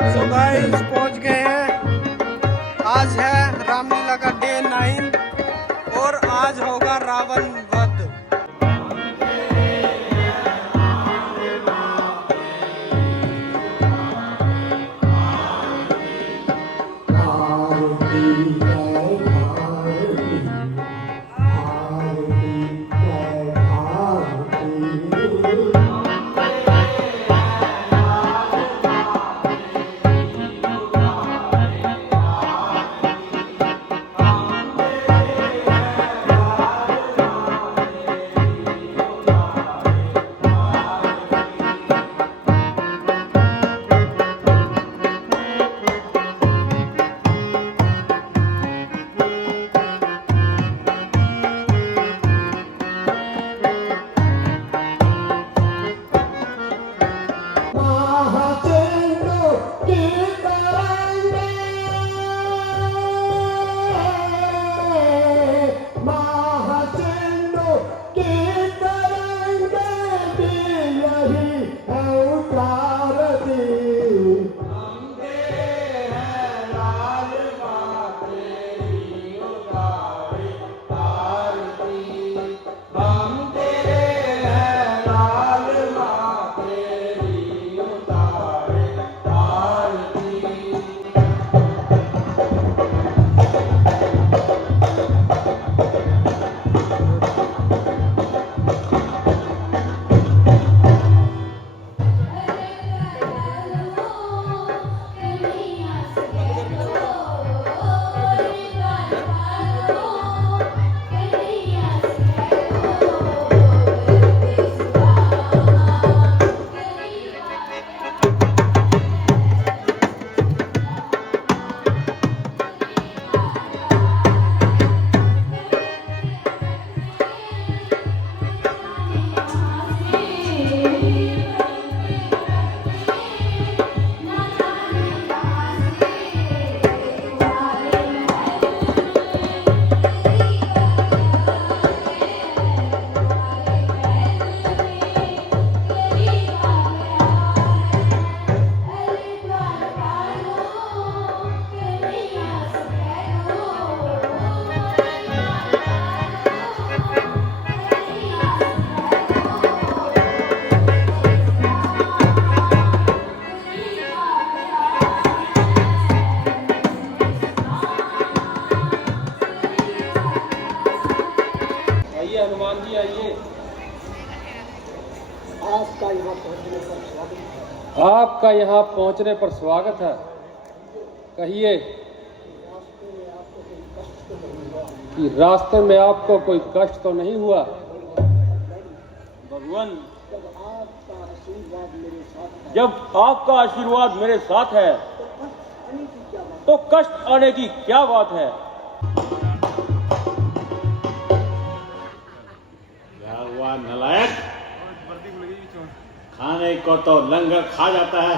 So guys पहुंच गए हैं। आज है रामलीला का डे 9 और आज होगा रावण वध। हनुमान जी आइए। आपका यहाँ पहुँचने पर स्वागत है। कहिए कि रास्ते में आपको कोई कष्ट तो नहीं हुआ? भगवान, जब आपका आशीर्वाद मेरे साथ है तो कष्ट आने की क्या बात है? हुआ नलायक, खाने को तो लंगर खा जाता है।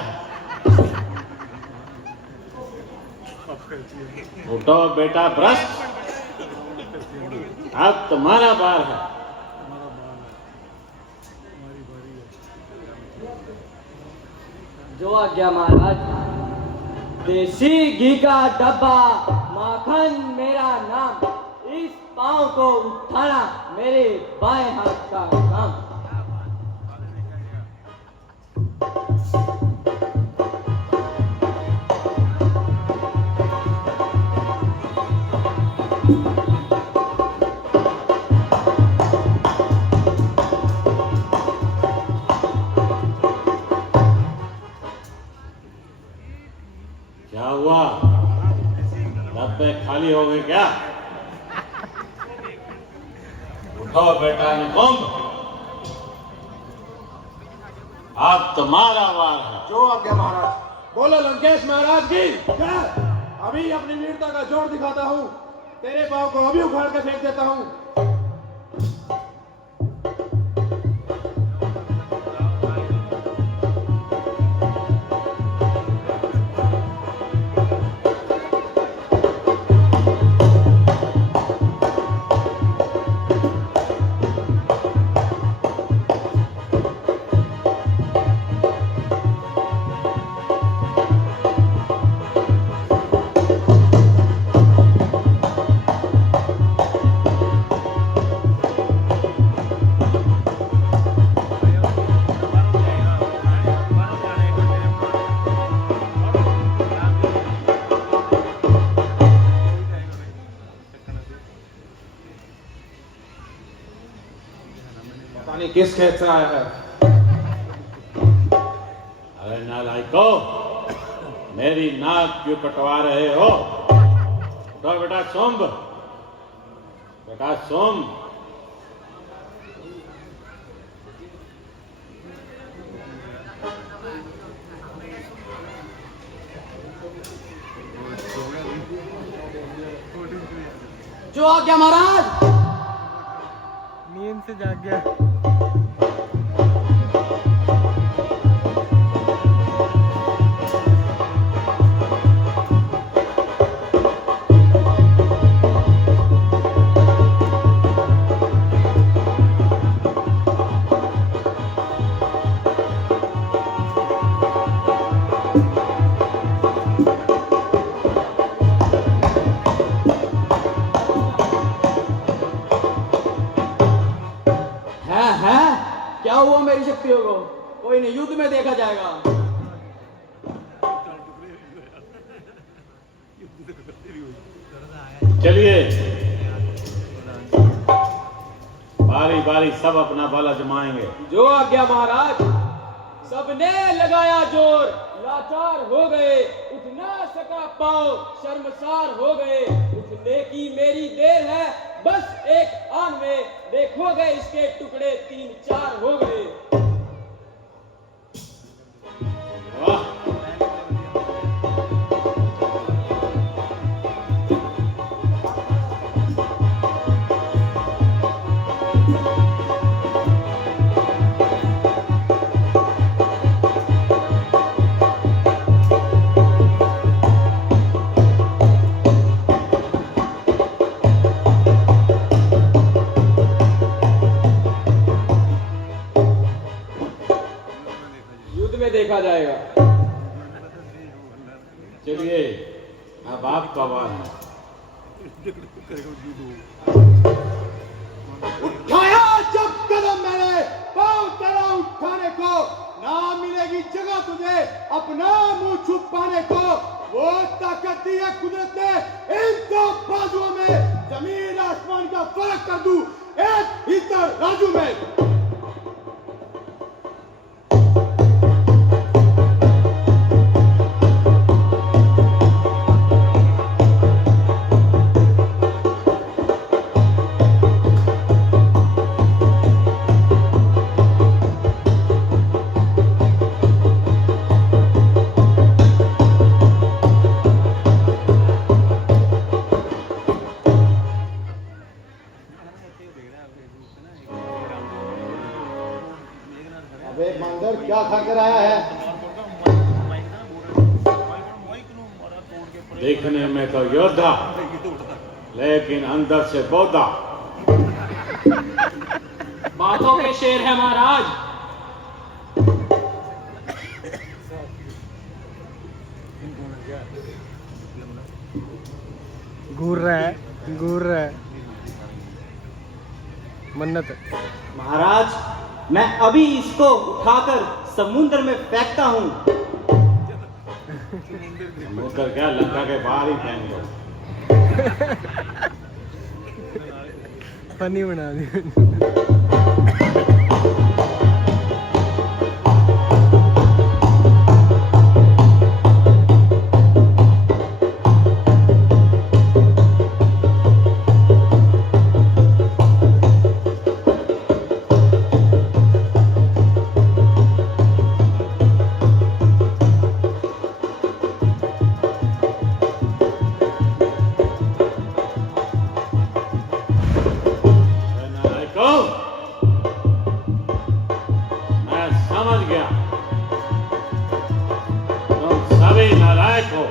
उठो बेटा भ्रष्ट, अब तुम्हारा बार है। जो आज्ञा महाराज। देसी घी का डब्बा, माखन मेरा नाम, इस पांव को उठाना मेरे बाएं हाथ का काम। क्या हुआ, डब्बे खाली हो गए क्या? उठो बेटा निकुंभ, अब तुम्हारा वार है। जो आज्ञा महाराज। बोलो लंकेश महाराज की क्या? अभी अपनी वीरता का जोर दिखाता हूँ। तेरे पांव को अभी उखाड़ के फेंक देता हूँ। किस खेत से आया है? अरे नालायको, मेरी नाक क्यों कटवा रहे हो? उठो बेटा सोम्ब, बेटा सोम। जो आज्ञा महाराज। नींद से जाग गया। क्या हुआ मेरी शक्तियों को? कोई नहीं, युद्ध में देखा जाएगा। चलिए, बारी बारी सब अपना बल आजमाएंगे। जो आज्ञा महाराज। सबने लगाया जोर, लाचार हो गए, उठ ना सका पांव, शर्मसार हो गए। उठने की मेरी देर है, बस एक आन में देखोगे इसके टुकड़े 3-4 हो गए। वाह, देखा जाएगा। चलिए, अब आपका वार है। उठाया जब कदम मैंने, पांव तेरा उठाने को, ना मिलेगी जगह तुझे अपना मुंह छुपाने को। वो ताकत दी है कुदरत ने इन दो बाजुओं में, जमीन आसमान का फर्क कर दूं एक भीतर राजू में। अबे बंदर, क्या खाकर आया है? देखने में तो योद्धा, लेकिन अंदर से बौद्धा। बातों के शेर है महाराज। घूर रहा है, घूर रहा है। मन्नत। महाराज, मैं अभी इसको उठाकर समुद्र में फेंकता हूँ। समुद्र क्या, लंका के बाहर ही फेंक दो। फनी बना दी। मैं समझ गया, तुम सभी नालायक हो।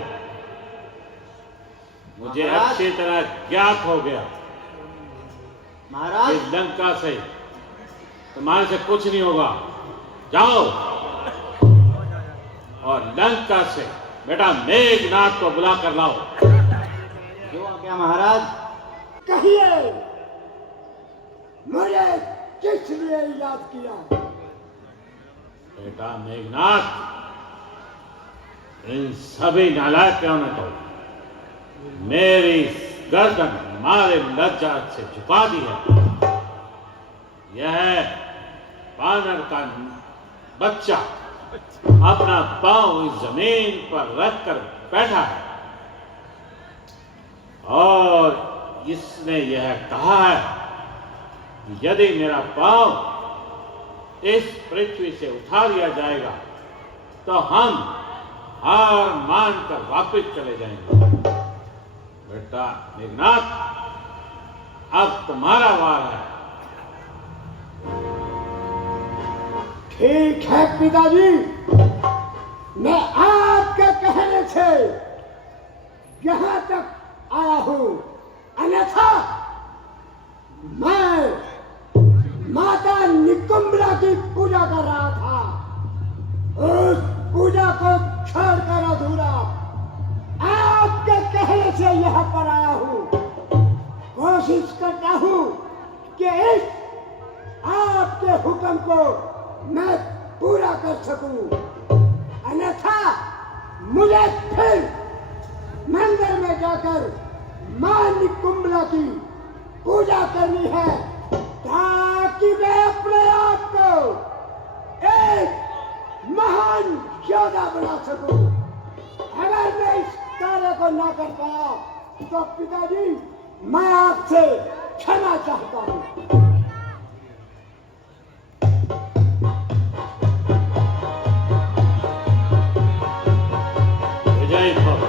मुझे अच्छी तरह ज्ञात हो गया महाराज, कि लंका से तुम्हारे से कुछ नहीं होगा। जाओ और लंका से बेटा मेघनाथ को बुला कर लाओ। जो आज्ञा महाराज। कहिए, मुझे किस लिए याद किया? बेटा मेघनाथ, इन सभी नालायकों ने तो मेरी गर्दन मारे लज्जा से झुका दी है। यह बानर का बच्चा अपना पांव इस जमीन पर रखकर बैठा है और इसने यह कहा है कि यदि मेरा पांव इस पृथ्वी से उठा लिया जाएगा तो हम हार मानकर वापस चले जाएंगे। बेटा मेघनाथ, अब तुम्हारा वार है। ठीक है पिताजी, मैं आपके कहने से यहां तक आया हूं, अन्यथा मैं माता निकुंभला की पूजा कर रहा था। उस पूजा को छोड़कर अधूरा आपके कहने से यहाँ पर आया हूं। कोशिश करता हूं कि इस आपके हुक्म को मैं पूरा कर सकूं, अन्यथा मुझे फिर मंदिर में जाकर मां निकुंभला की पूजा करनी है ताकि मैं अपने आप को एक महान योद्धा बना सकूं। अगर मैं इस कार्य को ना कर पाया तो पिताजी मैं आपसे क्षमा चाहता हूं। विजय भव।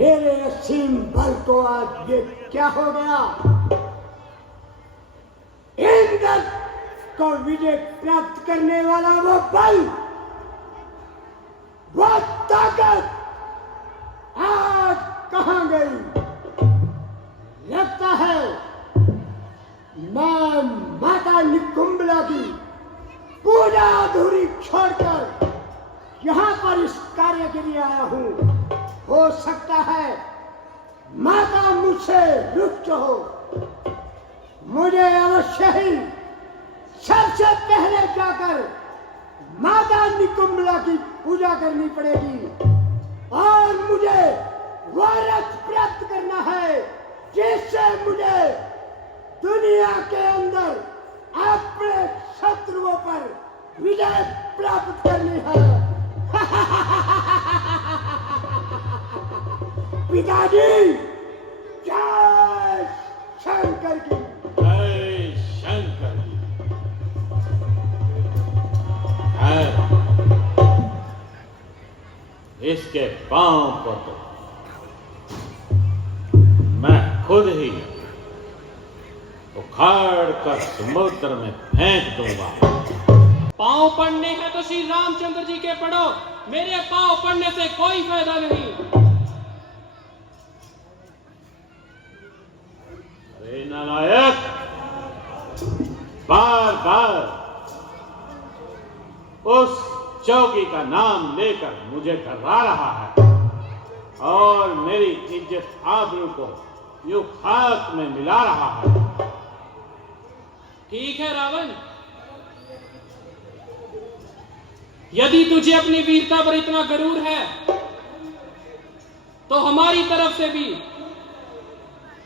मेरे असीम बल को आज ये क्या हो गया? इंद्र को विजय प्राप्त करने वाला वो बल, वो ताकत आज कहां गई? लगता है मैं माता निकुंभला की पूजा अधूरी छोड़कर यहां पर इस कार्य के लिए आया हूं। हो सकता है माता मुझसे रुष्ट हो, मुझे अवश्य ही सबसे पहले जाकर माता निकुंभला की पूजा करनी पड़ेगी और मुझे वह रथ प्राप्त करना है जिससे मुझे दुनिया के अंदर अपने शत्रुओं पर विजय प्राप्त करनी है। पिताजी, जय शंकर की। जय शंकर की। इसके पांव पर तो मैं खुद ही उखाड़ कर समुद्र में फेंक दूंगा। पांव पड़ने हैं तो श्री रामचंद्र जी के पढ़ो, मेरे पांव पड़ने से कोई फायदा नहीं। अरे नालायक, बार बार उस चौकी का नाम लेकर मुझे डरा रहा है और मेरी इज्जत आबरू को यूं खाक में मिला रहा है। ठीक है रावण, यदि तुझे अपनी वीरता पर इतना गरूर है तो हमारी तरफ से भी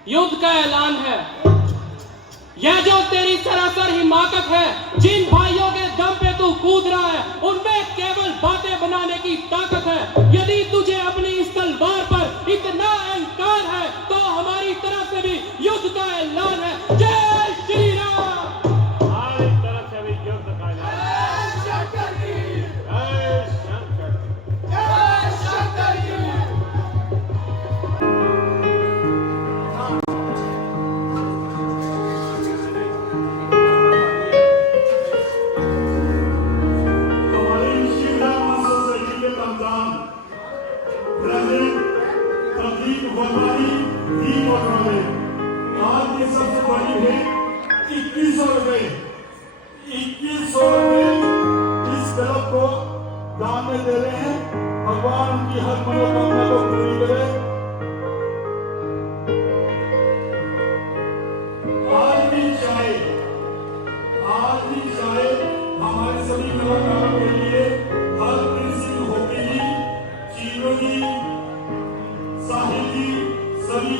युद्ध का ऐलान है। यह जो तेरी सरासर हिमाकत है, जिन भाइयों के दम पे तू कूद रहा है, उनमें केवल बातें बनाने की ताकत है। यदि तुझे अपनी इस तलवार पर इतना अहंकार है तो हमारी तरफ से भी युद्ध का ऐलान है। जय श्री राम। हमारी तरफ से भी युद्ध का ऐलान है। जय शंकर जी। सबसे बड़ी भेंट 2100 रुपए 2100 रुपए इस क्लब को दान में दे रहे हैं। भगवान उनकी हर मनोकामना को पूरी करे। आज भी चाहे हमारे सभी कलाकारों के लिए हरप्रीत सिंह होगी जी, चीनो जी, साहिल जी, सभी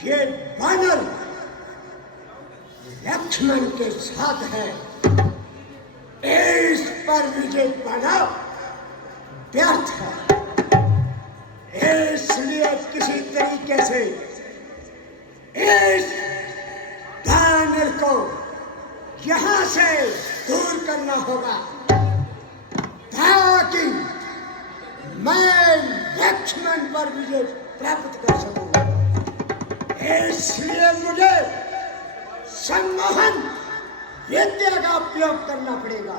ये बानर लक्ष्मण के साथ है। इस पर विजय पाना व्यर्थ है, इसलिए किसी तरीके से इस बानर को यहां से दूर करना होगा ताकि मैं लक्ष्मण पर विजय प्राप्त कर सकूं। इसलिए मुझे सम्मोहन विद्या का उपयोग करना पड़ेगा।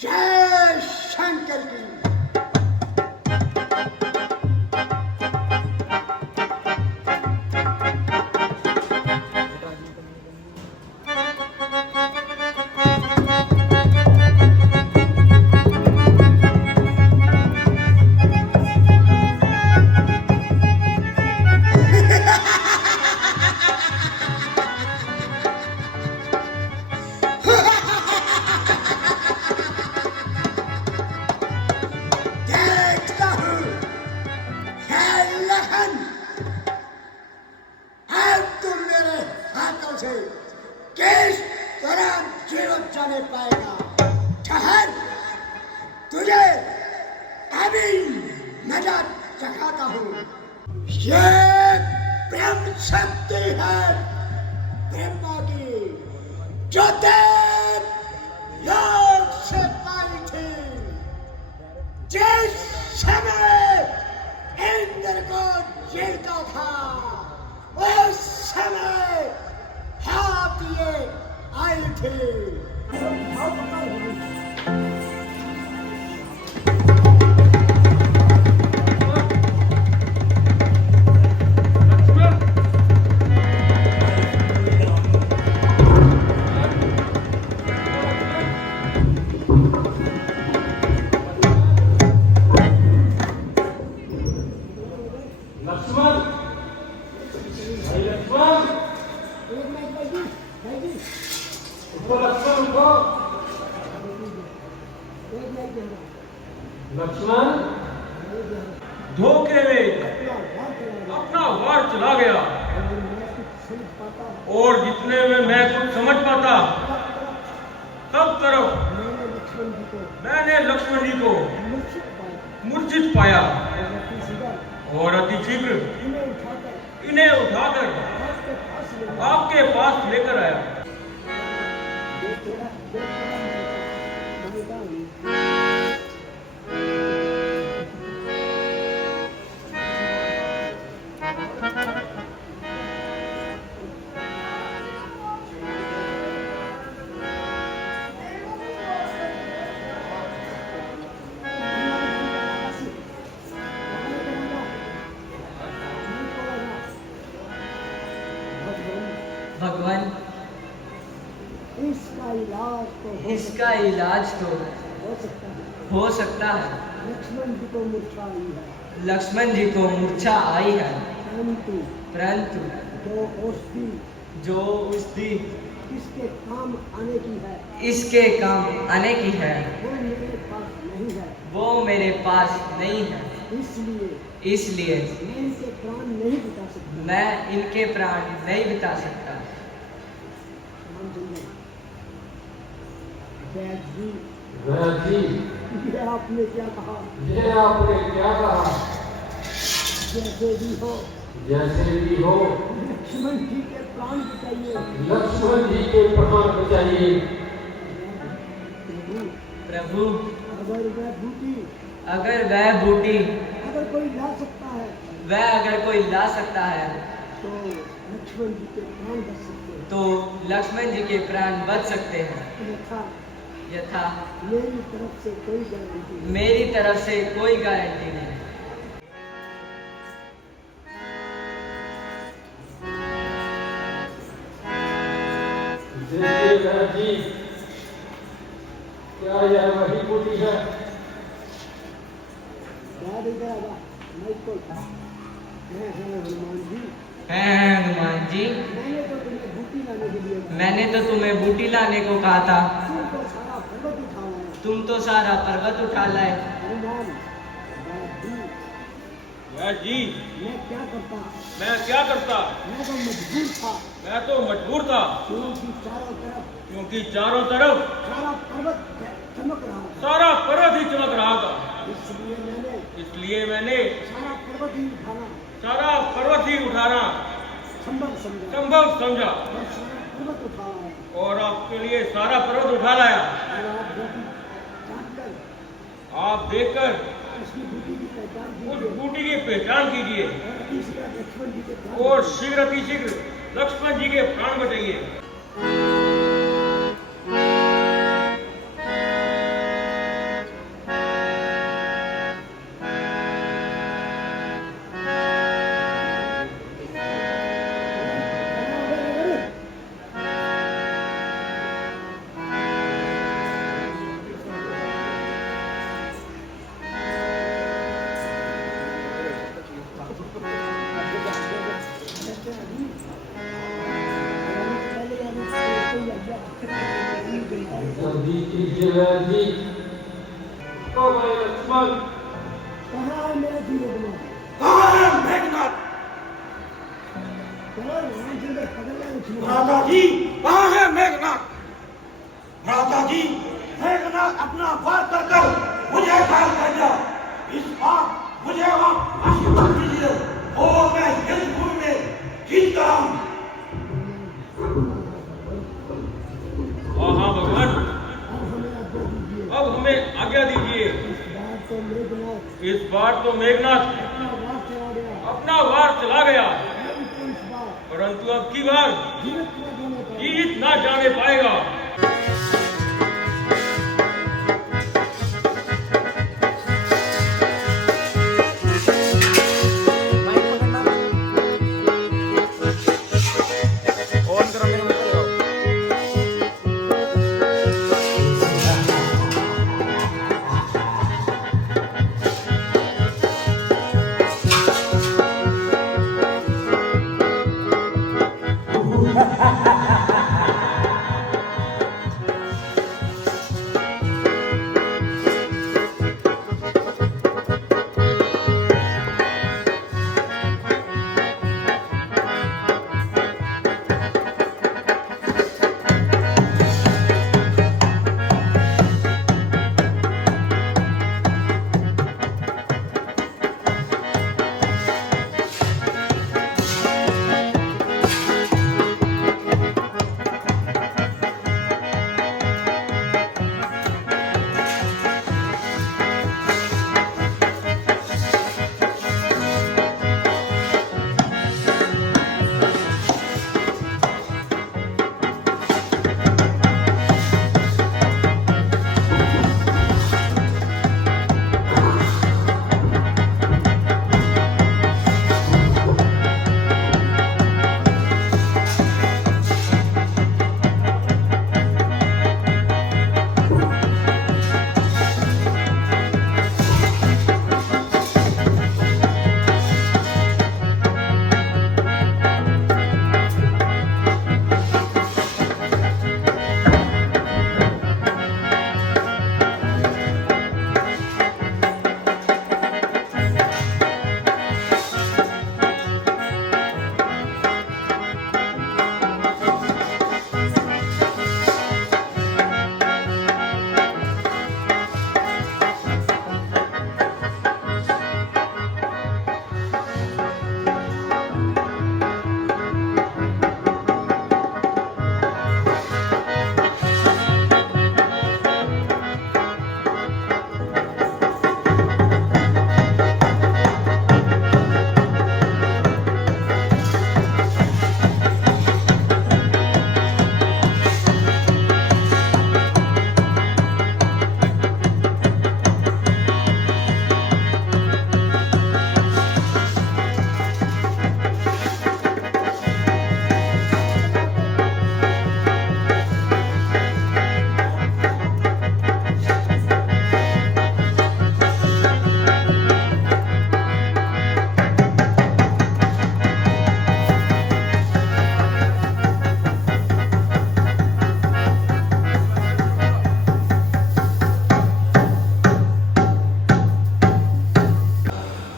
जय शंकर की। ये ब्रह्म शक्ति है ब्रह्मा की, जो देव लोक से पाई थी। जिस समय इंद्र को जीता था उस समय हाथ ये आई थी। लक्ष्मण धोखे में अपना वार चला गया, और जितने में मैं कुछ समझ पाता सब तरफ मैंने लक्ष्मण जी को मूर्छित पाया, और अति शीघ्र इन्हें उठाकर आपके पास लेकर आया। भगवान, इसका इलाज तो हो सकता है। लक्ष्मण जी को मूर्छा आई है, लक्ष्मण जी को मूर्छा आई है, परंतु जो औषधि इसके काम आने की है, इसके काम आने की है वो मेरे पास नहीं है। वो मेरे पास नहीं है। इसलिए मैं इनके प्राण नहीं बिता सकता। मैं इनके प्राण नहीं बिता सकता। वैद्य जी, जी, ये आपने क्या कहा? ये आपने क्या कहा? जैसे भी हो लक्ष्मण जी के प्राण बचाइए। लक्ष्मण जी के प्राण बचाइए। प्रभु, अगर वह बूटी अगर कोई ला सकता है, वह अगर कोई ला सकता है तो लक्ष्मण जी के प्राण बच सकते हैं। तो लक्ष्मण जी के प्राण बच सकते हैं। यथा मेरी तरफ से कोई गारंटी नहीं। मेरी तरफ से कोई गारंटी नहीं। जी, क्या यह वही बूटी है? मैं हनुमान जी। हनुमान जी, मैंने तो तुम्हें बूटी लाने को कहा था। तुम तो सारा पर्वत उठा लाए। जी, मैं क्या करता? मैं क्या करता? मैं तो मजबूर था, क्योंकि चारों तरफ सारा पर्वत चमक रहा था। सारा पर्वत ही चमक रहा था। इसलिए मैंने सारा पर्वत ही उठाना संभव समझा और सारा पर्वत उठाया, और आपके लिए सारा पर्वत उठा लाया। और आप बूटी काटकर आप देखकर उसकी बूटी की पहचान उस कीजिए बूटी की पहचान कीजिए, और शीघ्र और शीघ्र लक्ष्मण जी के प्राण अतिशीघ्र लक्ष्मण जी के प्राण बचाइए। जल्दी कीजिए जी। तो भाई लक्ष्मण, कहाँ है मेरा जीवन? राजा जी, कहाँ है मेघनाथ? राजा जी, मेघनाथ अपना वार कर मुझे घायल कर दिया। इस बार मुझे आप आशीर्वाद दीजिए। ओ इस बार तो मेघनाथ अपना वार चला गया, परंतु अब की बार जीत ना जाने पाएगा।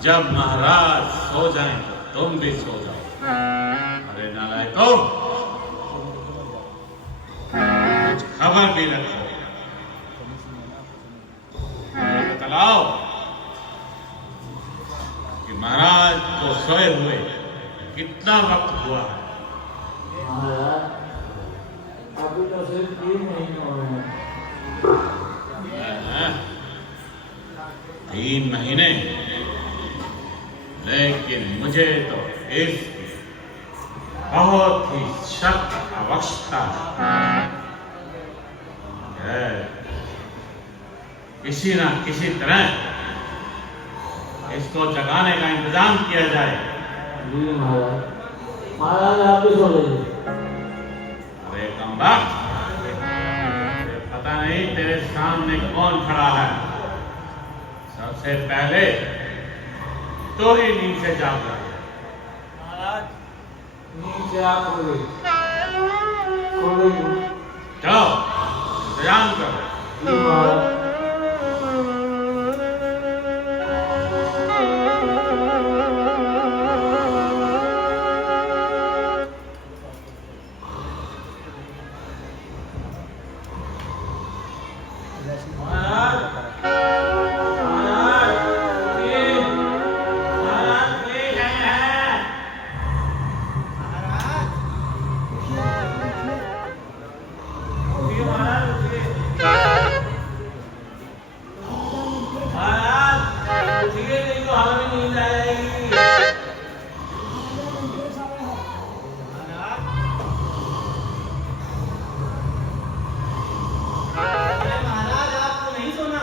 जब महाराज सो जाएं तो तुम भी सो जाओ। अरे नालायकों, कुछ खबर भी रखो। बतलाओ कि महाराज को सोए हुए कितना वक्त हुआ है? अभी तो सिर्फ 3 महीने हुए हैं। 3 महीने? लेकिन मुझे तो इसकी बहुत ही सख्त आवश्यकता है। किसी ना किसी तरह इसको जगाने का इंतजाम किया जाए। जी महाराज, महाराज आप ही सो लीजिए। अरे कमबख्त, पता नहीं तेरे सामने कौन खड़ा है। सबसे पहले तो ही नींद से जाग रहा है। महाराज नींद से आप हो गई। चलो इंतजाम करो। जी महाराज। नहीं तो हमें भी नींद आ जाएगी। महाराज आपको नहीं सोना?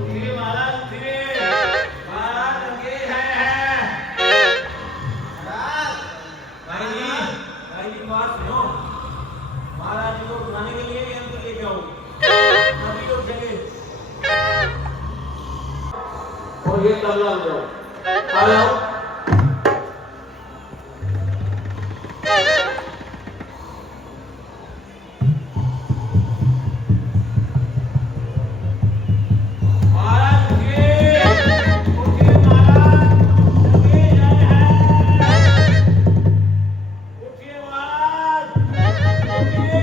उठिए महाराज, उठिए। महाराज लगे हैं। भाई जी बात सुनो। महाराज जी को उठाने के लिए हम तो लेके आओगे, अभी उठेंगे। और ये तबला बजाओ, आ जाओ। महाराज उठिए, उठिए महाराज, लगे हैं। उठिए महाराज, उठिए।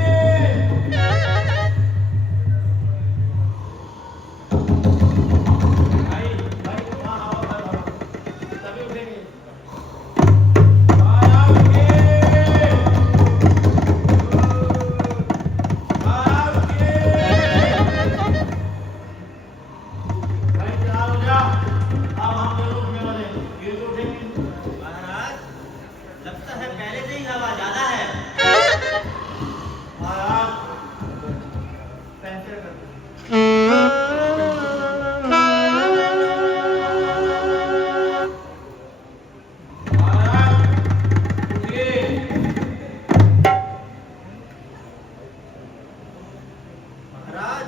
भाई हाँ आओ, तभी उठेंगे। महाराज उठिए, महाराज उठिए। भाई चला हो जा, अब हम जरूर उठने वाले हैं, ये तो उठेंगे। महाराज लगता है पहले से ही हवा ज्यादा है। महाराज पैंचर कर दो। महाराज उठिए। महाराज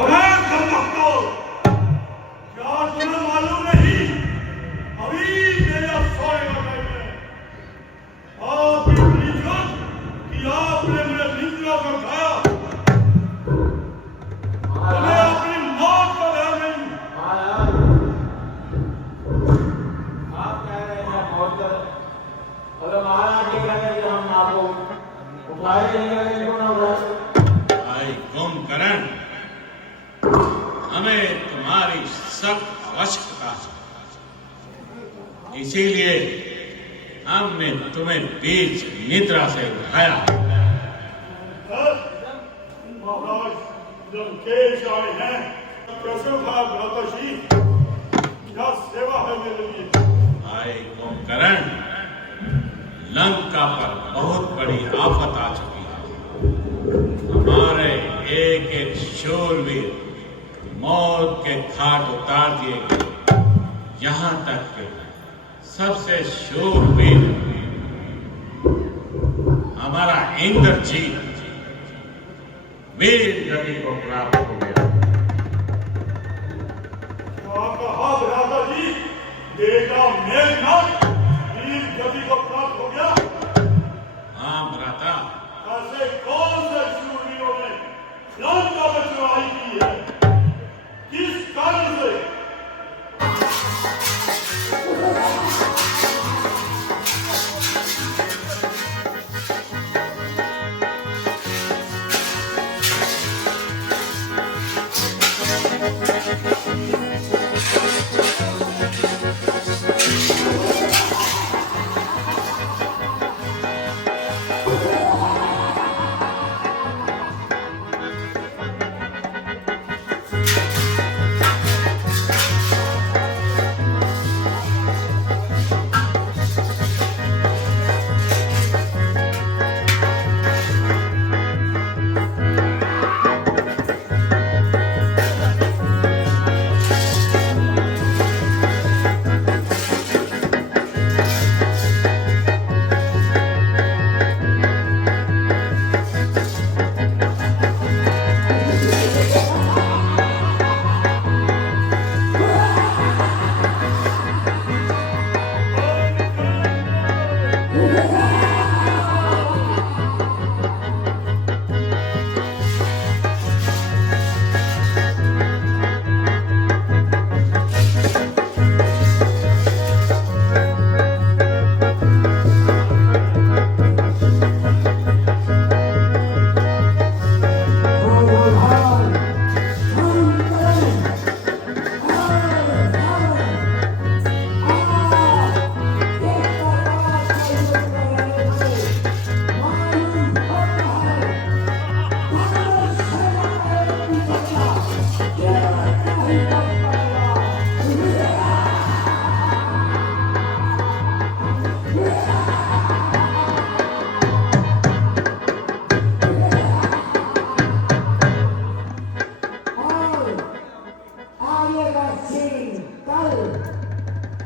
अरे कम भक्तों, क्या तुम्हें मालूम नहीं अभी मेरा सोने का टाइम है। आप इतनी जल्द कि आपने मुझे निंदा कर खाया, तुम्हें अपनी मौत का डर नहीं। महाराज आप कह रहे हैं मौत कर, अगर महाराज ये कह रहे हैं कि हम आपको उठाए नहीं करेंगे, इनको ना उठाए। भाई कुंभकर्ण, हमें तुम्हारी सख्त आवश्यकता है, इसीलिए हमने तुम्हें बीच निद्रा से उठाया। महाराज लंकेश आए हैं, कैसे उठाया भ्राताजी? क्या सेवा है मेरे लिए? भाई कुंभकर्ण, लंका पर बहुत बड़ी आफत आ चुकी है। हमारे एक एक शूरवीर मौत के घाट उतार दिए गए। यहाँ तक कि सबसे शूरवीर हमारा इंद्रजीत वीर गति को प्राप्त हो गया। कहा भ्राताजी, बेटा मेघनाथ वीर गति को प्राप्त हो गया? हाँ भ्राता, ऐसे कौन से शूरवीरों ने लंका में चढ़ाई की है? किस कारण से?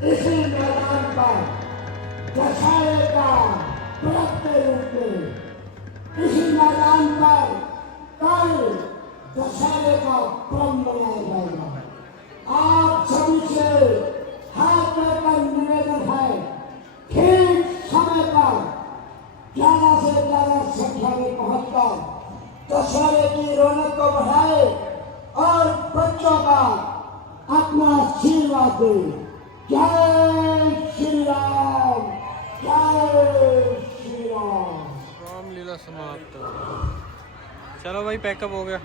इसी मैदान पर दशहरे का व्रत के रूप में इसी मैदान पर कल दशहरे का पर्व मनाया जाएगा। आप सभी से हाथ जोड़कर निवेदन है, ठीक समय पर 11 से 11 संख्या में पहुंचकर दशहरे की रौनक को बढ़ाए और बच्चों का अपना आशीर्वाद दे। जय श्री राम, जय श्री राम। रामलीला समाप्त। चलो भाई पैकअप हो गया।